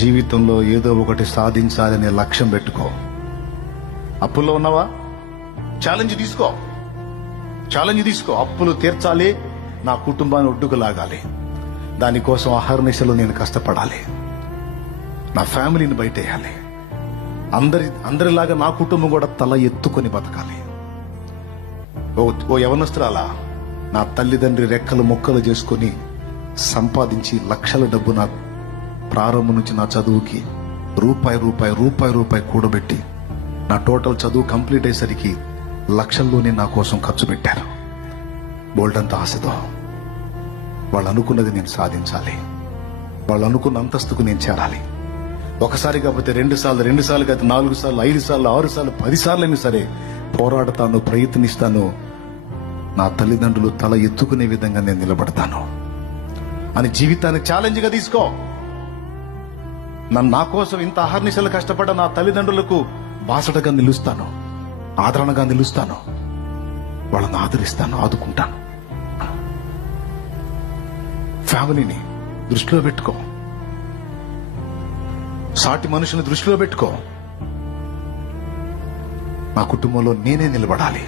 జీవితంలో ఏదో ఒకటి సాధించాలనే లక్ష్యం పెట్టుకో. అప్పుల్లో ఉన్నావా? ఛాలెంజ్ తీసుకో. అప్పులు తీర్చాలి, నా కుటుంబాన్ని ఒడ్డుకు లాగాలి. దానికోసం అహర్నిశలు నేను కష్టపడాలి. నా ఫ్యామిలీని బయటేయాలి. అందరిలాగా నా కుటుంబం కూడా తల ఎత్తుకొని బతకాలి. ఓ యవనస్తురాలా, నా తల్లిదండ్రి రెక్కలు మొక్కలు చేసుకుని సంపాదించి లక్షల డబ్బు నా ప్రారంభం నుంచి నా చదువుకి రూపాయి కూడబెట్టి నా టోటల్ చదువు కంప్లీట్ అయ్యేసరికి లక్షల్లోనే నా కోసం ఖర్చు పెట్టారు. బోల్డంత ఆశతో వాళ్ళు అనుకున్నది నేను సాధించాలి. వాళ్ళు అనుకున్న అంతస్తుకు నేను చేరాలి. ఒకసారి కాకపోతే 2 సార్లు కాకపోతే 4 సార్లు 5 సార్లు 6 సార్లు 10 సార్లు అయినా సరే పోరాడతాను, ప్రయత్నిస్తాను. నా తల్లిదండ్రులు తల ఎత్తుకునే విధంగా నేను నిలబడతాను అని జీవితాన్ని ఛాలెంజ్ గా తీసుకో. నా కోసం ఇంత అహర్నిశలు కష్టపడ్డ నా తల్లిదండ్రులకు బాసటగా నిలుస్తాను, ఆదరణగా నిలుస్తాను. వాళ్ళని ఆదరిస్తాను, ఆదుకుంటాను. ఫ్యామిలీని దృష్టిలో పెట్టుకో, సాటి మనుషుని దృష్టిలో పెట్టుకో. నా కుటుంబంలో నేనే నిలబడాలి.